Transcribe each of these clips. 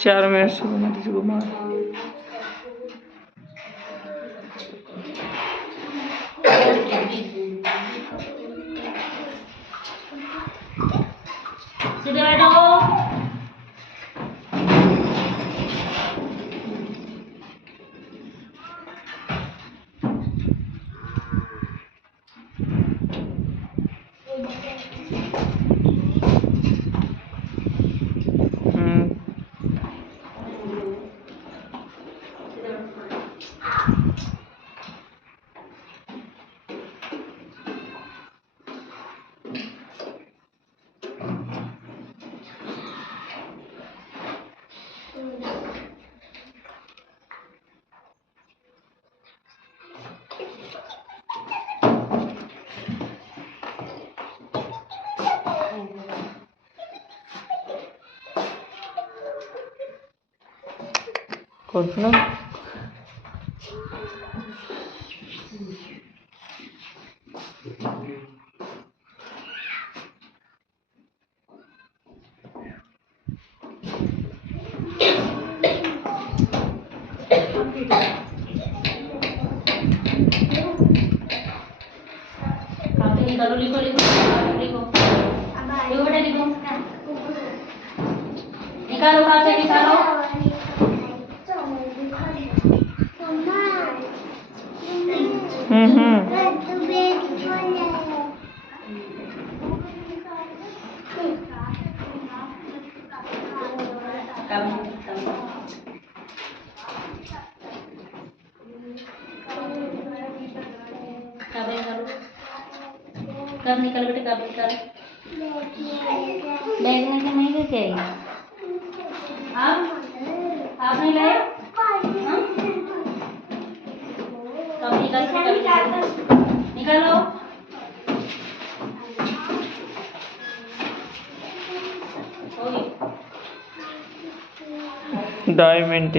4 मिनट से बना दीजिए घुमा सीधे बैठो कौन निकालो लिखो लिखो लिखो लिखो बेटा लिखो निकालो खाते निकालो कब निकल बेटे कब निकल बैग में से नहीं लेके आई आप नहीं लाए कब निकल निकालो डायमंड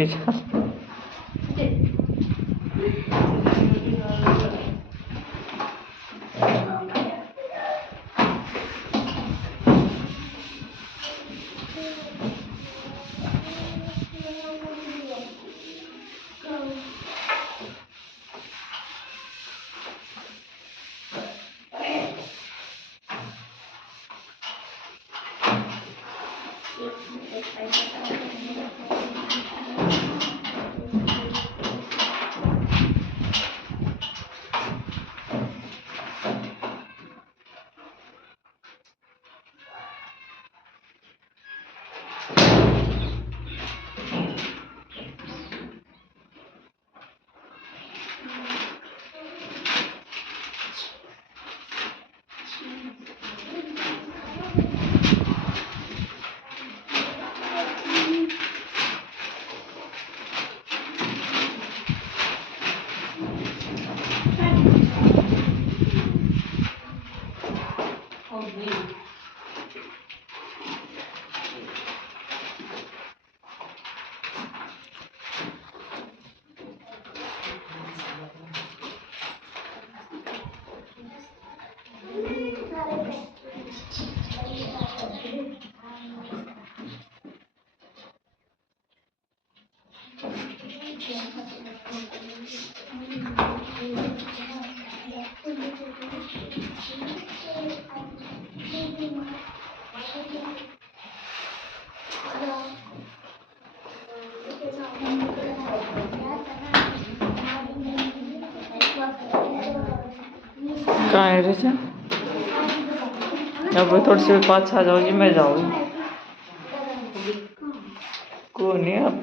कहाँ है रे? अब थोड़ी सी पाँच आ जाओगी मैं जाऊँगी को नहीं आप